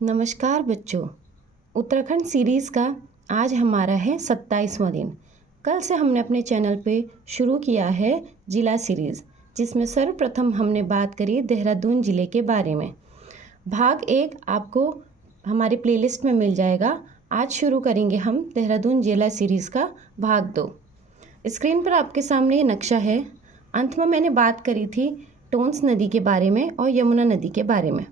नमस्कार बच्चों। उत्तराखंड सीरीज़ का आज हमारा है 27वां दिन। कल से हमने अपने चैनल पे शुरू किया है जिला सीरीज़, जिसमें सर्वप्रथम हमने बात करी देहरादून ज़िले के बारे में। भाग 1 आपको हमारे प्लेलिस्ट में मिल जाएगा। आज शुरू करेंगे हम देहरादून जिला सीरीज़ का भाग 2। स्क्रीन पर आपके सामने ये नक्शा है। अंत में मैंने बात करी थी टोंस नदी के बारे में और यमुना नदी के बारे में।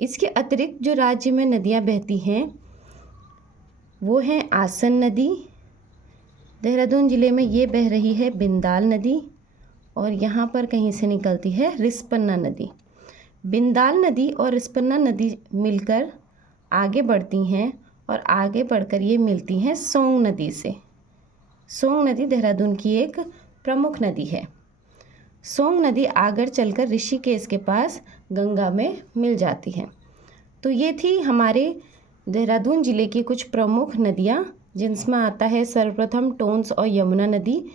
इसके अतिरिक्त जो राज्य में नदियाँ बहती हैं वो हैं आसन नदी। देहरादून ज़िले में ये बह रही है बिंदाल नदी और यहाँ पर कहीं से निकलती है रिस्पन्ना नदी। बिंदाल नदी और रिस्पन्ना नदी मिलकर आगे बढ़ती हैं और आगे बढ़कर ये मिलती हैं सोंग नदी से। सोंग नदी देहरादून की एक प्रमुख नदी है। सोंग नदी आगे चलकर ऋषिकेश के पास गंगा में मिल जाती है। तो ये थी हमारे देहरादून ज़िले की कुछ प्रमुख नदियाँ, जिनमें आता है सर्वप्रथम टोंस और यमुना नदी।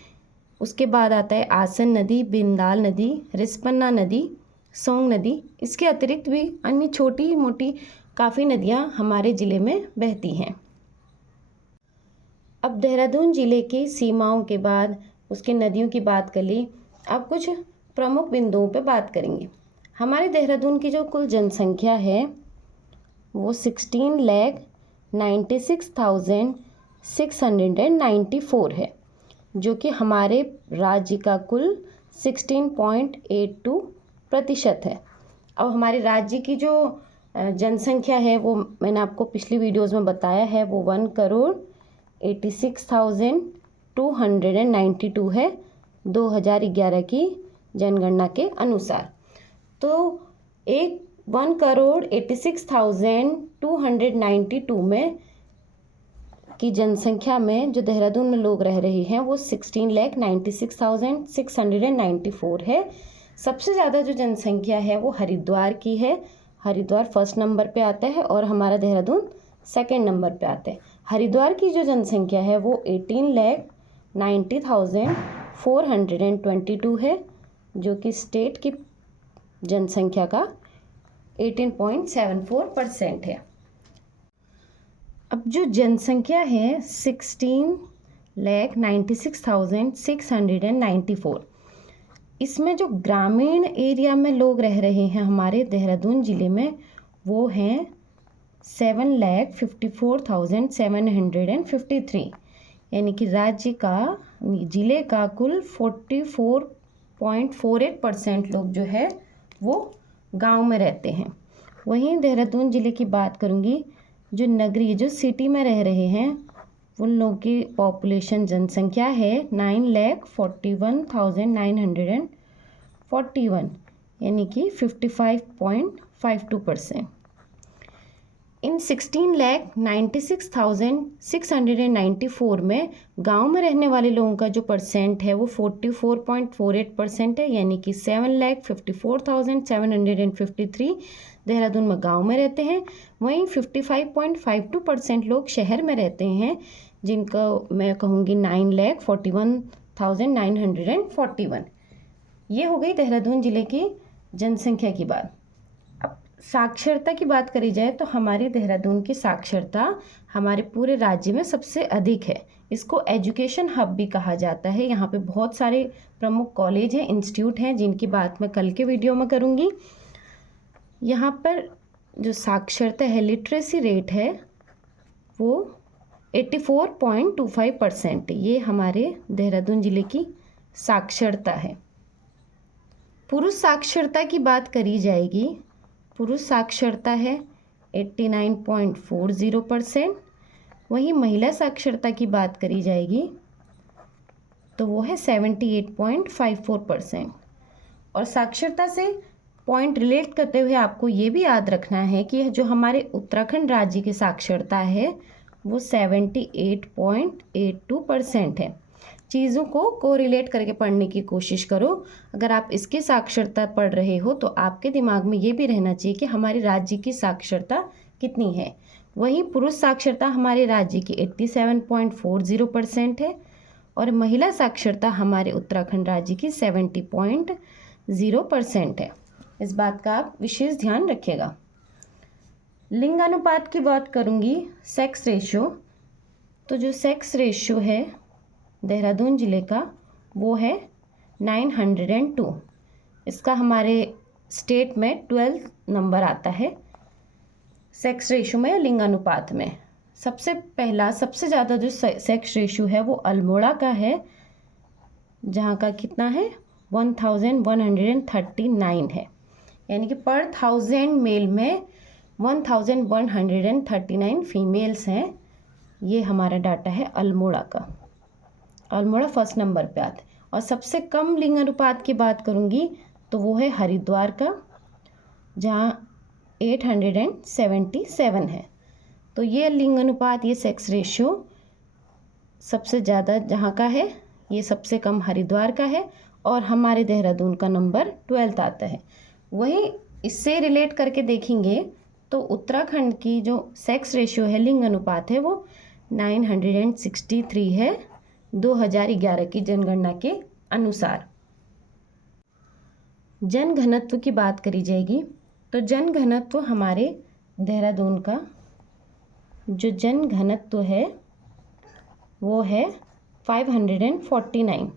उसके बाद आता है आसन नदी, बिंदाल नदी, रिस्पन्ना नदी, सोंग नदी। इसके अतिरिक्त भी अन्य छोटी मोटी काफ़ी नदियाँ हमारे ज़िले में बहती हैं। अब देहरादून ज़िले की सीमाओं के बाद उसके नदियों की बात कर ली। अब कुछ प्रमुख बिंदुओं पर बात करेंगे। हमारे देहरादून की जो कुल जनसंख्या है वो 16,96,694 है, जो कि हमारे राज्य का कुल 16.82% है। अब हमारे राज्य की जो जनसंख्या है वो मैंने आपको पिछली वीडियोज़ में बताया है, वो 1,86,292 है 2011 की जनगणना के अनुसार। तो 1,86,292 में की जनसंख्या में जो देहरादून में लोग रह रहे हैं वो 16,96,694 है। सबसे ज़्यादा जो जनसंख्या है वो हरिद्वार की है। हरिद्वार फर्स्ट नंबर पे आता है और हमारा देहरादून सेकंड नंबर पे आता है। हरिद्वार की जो जनसंख्या है वो 18,90,422 है, जो कि स्टेट की जनसंख्या का 18.74% है। अब जो जनसंख्या है 16,96,694, इसमें जो ग्रामीण एरिया में लोग रह रहे हैं हमारे देहरादून ज़िले में वो हैं 7,54,753, यानी कि राज्य का ज़िले का कुल 44.48% लोग जो है वो गांव में रहते हैं। वहीं देहरादून ज़िले की बात करूंगी, जो नगरीय जो सिटी में रह रहे हैं उन लोगों की पॉपुलेशन जनसंख्या है 9,41,941, यानी कि 55.52%। इन 16,96,694 में गांव में रहने वाले लोगों का जो परसेंट है वो 44.48% है, यानी कि 7,54,753 देहरादून में गांव में रहते हैं। वहीं 55.52% लोग शहर में रहते हैं, जिनको मैं कहूँगी 9,41,941। ये हो गई देहरादून ज़िले की जनसंख्या की बात। साक्षरता की बात करी जाए तो हमारी देहरादून की साक्षरता हमारे पूरे राज्य में सबसे अधिक है। इसको एजुकेशन हब भी कहा जाता है। यहाँ पे बहुत सारे प्रमुख कॉलेज हैं, इंस्टीट्यूट हैं, जिनकी बात मैं कल के वीडियो में करूँगी। यहाँ पर जो साक्षरता है, लिटरेसी रेट है वो 84.25%। ये हमारे देहरादून ज़िले की साक्षरता है। पुरुष साक्षरता की बात करी जाएगी, पुरुष साक्षरता है 89.40%। वहीं महिला साक्षरता की बात करी जाएगी तो वो है 78.54%। और साक्षरता से पॉइंट रिलेट करते हुए आपको ये भी याद रखना है कि जो हमारे उत्तराखंड राज्य की साक्षरता है वो 78.82% है। चीज़ों को कोरिलेट करके पढ़ने की कोशिश करो। अगर आप इसकी साक्षरता पढ़ रहे हो तो आपके दिमाग में ये भी रहना चाहिए कि हमारे राज्य की साक्षरता कितनी है। वहीं पुरुष साक्षरता हमारे राज्य की 87.40% है और महिला साक्षरता हमारे उत्तराखंड राज्य की 70.0% है। इस बात का आप विशेष ध्यान रखिएगा। लिंग अनुपात की बात करूँगी, सेक्स रेशियो, तो जो सेक्स रेशियो है देहरादून ज़िले का वो है 902। इसका हमारे स्टेट में 12 नंबर आता है सेक्स रेशियो में, लिंग अनुपात में। सबसे पहला सबसे ज़्यादा जो सेक्स रेशियो है वो अल्मोड़ा का है, जहाँ का कितना है 1139 है, यानी कि पर 1000 मेल में 1139 फीमेल्स हैं। ये हमारा डाटा है अल्मोड़ा का। अल्मोड़ा फर्स्ट नंबर पे आता है। और सबसे कम लिंग अनुपात की बात करूँगी तो वो है हरिद्वार का, जहाँ 877 है। तो ये लिंग अनुपात, ये सेक्स रेशियो सबसे ज़्यादा जहाँ का है, ये सबसे कम हरिद्वार का है और हमारे देहरादून का नंबर 12 आता है। वहीं इससे रिलेट करके देखेंगे तो उत्तराखंड की जो सेक्स रेशियो है, लिंग अनुपात है, वो 963 है 2011 की जनगणना के अनुसार। जनघनत्व की बात करी जाएगी तो जनघनत्व हमारे देहरादून का जो जनघनत्व है वो है 549।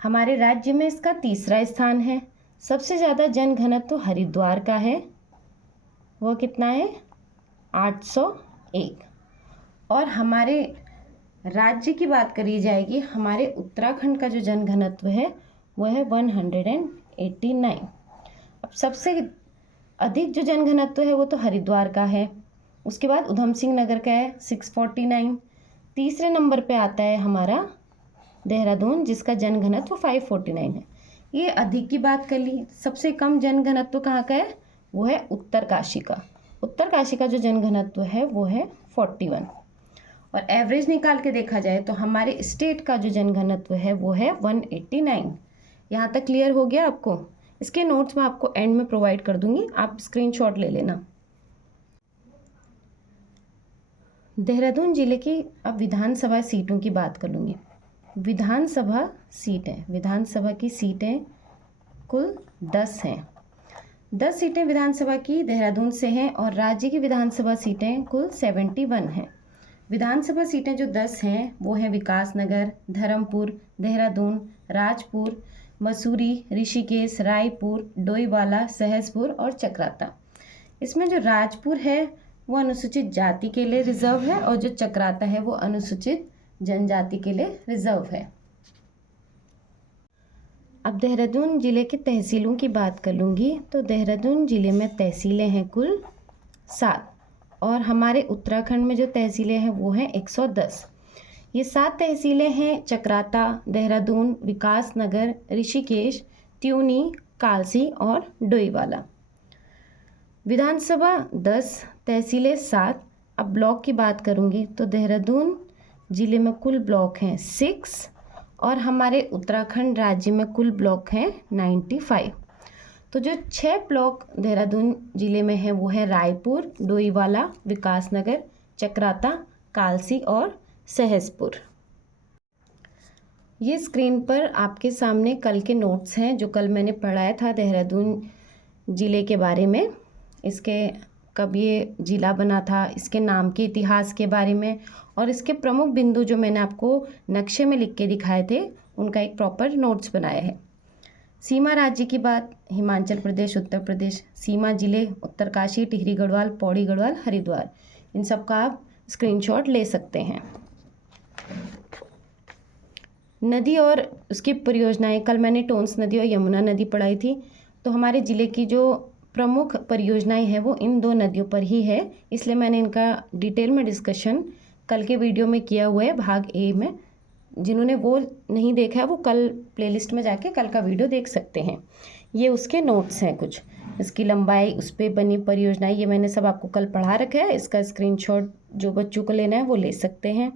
हमारे राज्य में इसका तीसरा स्थान है। सबसे ज़्यादा जनघनत्व हरिद्वार का है, वो कितना है 801। और हमारे राज्य की बात करी जाएगी, हमारे उत्तराखंड का जो जनघनत्व है वो है 189। अब सबसे अधिक जो जनघनत्व है वो तो हरिद्वार का है, उसके बाद उधम सिंह नगर का है 649। तीसरे नंबर पे आता है हमारा देहरादून, जिसका जनघनत्व 549 है। ये अधिक की बात कर ली। सबसे कम जनघनत्व कहाँ का है, वो है उत्तरकाशी का। उत्तरकाशी का जो जनघनत्व है वो है 41। और एवरेज निकाल के देखा जाए तो हमारे स्टेट का जो जनघनत्व है वो है 189। यहाँ तक क्लियर हो गया आपको? इसके नोट्स मैं आपको एंड में प्रोवाइड कर दूंगी, आप स्क्रीनशॉट ले लेना। देहरादून जिले की अब विधानसभा सीटों की बात कर लूँगी। विधानसभा की सीटें कुल 10 हैं। 10 सीटें विधानसभा की देहरादून से हैं और राज्य की विधानसभा सीटें कुल 71 हैं। विधानसभा सीटें जो 10 हैं वो हैं विकासनगर, धर्मपुर, देहरादून, राजपुर, मसूरी, ऋषिकेश, रायपुर, डोईवाला, सहसपुर और चक्राता। इसमें जो राजपुर है वो अनुसूचित जाति के लिए रिजर्व है और जो चक्राता है वो अनुसूचित जनजाति के लिए रिजर्व है। अब देहरादून जिले की तहसीलों की बात कर लूँगी तो देहरादून जिले में तहसीलें हैं कुल 7 और हमारे उत्तराखंड में जो तहसीलें हैं वो हैं 110। ये 7 तहसीलें हैं चक्राता, देहरादून, विकासनगर, ऋषिकेश, त्यूनी, कालसी और डोईवाला। विधानसभा 10, तहसीलें 7। अब ब्लॉक की बात करूँगी तो देहरादून ज़िले में कुल ब्लॉक हैं 6 और हमारे उत्तराखंड राज्य में कुल ब्लॉक हैं 95। तो जो 6 ब्लॉक देहरादून ज़िले में हैं वो है रायपुर, डोईवाला, विकासनगर, चक्राता, कालसी और सहसपुर। ये स्क्रीन पर आपके सामने कल के नोट्स हैं जो कल मैंने पढ़ाया था देहरादून ज़िले के बारे में। इसके कब ये ज़िला बना था, इसके नाम के इतिहास के बारे में और इसके प्रमुख बिंदु जो मैंने आपको नक्शे में लिख के दिखाए थे उनका एक प्रॉपर नोट्स बनाया है। सीमा राज्य की बात, हिमाचल प्रदेश, उत्तर प्रदेश। सीमा जिले उत्तरकाशी, टिहरी गढ़वाल, पौड़ी गढ़वाल, हरिद्वार। इन सब का आप स्क्रीनशॉट ले सकते हैं। नदी और उसकी परियोजनाएं, कल मैंने टोंस नदी और यमुना नदी पढ़ाई थी। तो हमारे ज़िले की जो प्रमुख परियोजनाएं हैं वो इन 2 नदियों पर ही है, इसलिए मैंने इनका डिटेल में डिस्कशन कल के वीडियो में किया हुआ है भाग ए में। जिन्होंने वो नहीं देखा है वो कल प्लेलिस्ट में जाके कल का वीडियो देख सकते हैं। ये उसके नोट्स हैं कुछ, इसकी लंबाई, उस पर बनी परियोजनाएं, ये मैंने सब आपको कल पढ़ा रखा है। इसका स्क्रीनशॉट जो बच्चों को लेना है वो ले सकते हैं।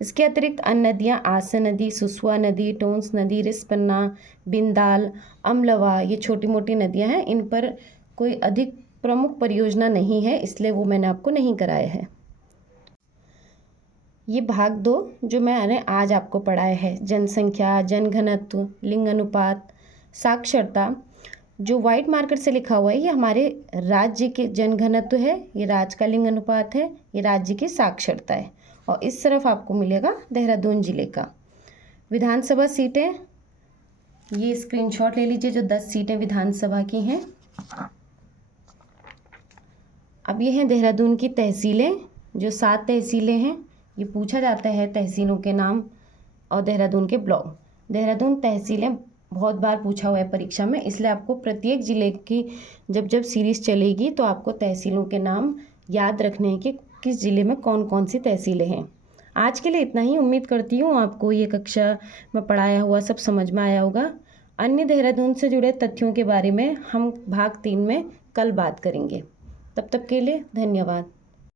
इसके अतिरिक्त अन्य नदियाँ आसन नदी, सुसवा नदी, टोंस नदी, रिस्पन्ना, बिंदाल, अमलवा, ये छोटी मोटी नदियाँ हैं। इन पर कोई अधिक प्रमुख परियोजना नहीं है, इसलिए वो मैंने आपको नहीं कराया है। ये भाग 2 जो मैंने आज आपको पढ़ाया है, जनसंख्या, जनघनत्व, लिंग अनुपात, साक्षरता, जो वाइट मार्कर से लिखा हुआ है ये हमारे राज्य के जनघनत्व है, ये राज्य का लिंग अनुपात है, ये राज्य की साक्षरता है। और इस तरफ आपको मिलेगा देहरादून जिले का विधानसभा सीटें। ये स्क्रीनशॉट ले लीजिए जो 10 सीटें विधानसभा की हैं। अब ये हैं देहरादून की तहसीलें, जो 7 तहसीलें हैं। ये पूछा जाता है तहसीलों के नाम और देहरादून के ब्लॉक। देहरादून तहसीलें बहुत बार पूछा हुआ है परीक्षा में, इसलिए आपको प्रत्येक ज़िले की जब सीरीज़ चलेगी तो आपको तहसीलों के नाम याद रखने हैं कि किस ज़िले में कौन कौन सी तहसीलें हैं। आज के लिए इतना ही। उम्मीद करती हूँ आपको ये कक्षा में पढ़ाया हुआ सब समझ में आया होगा। अन्य देहरादून से जुड़े तथ्यों के बारे में हम भाग 3 में कल बात करेंगे। तब तक के लिए धन्यवाद।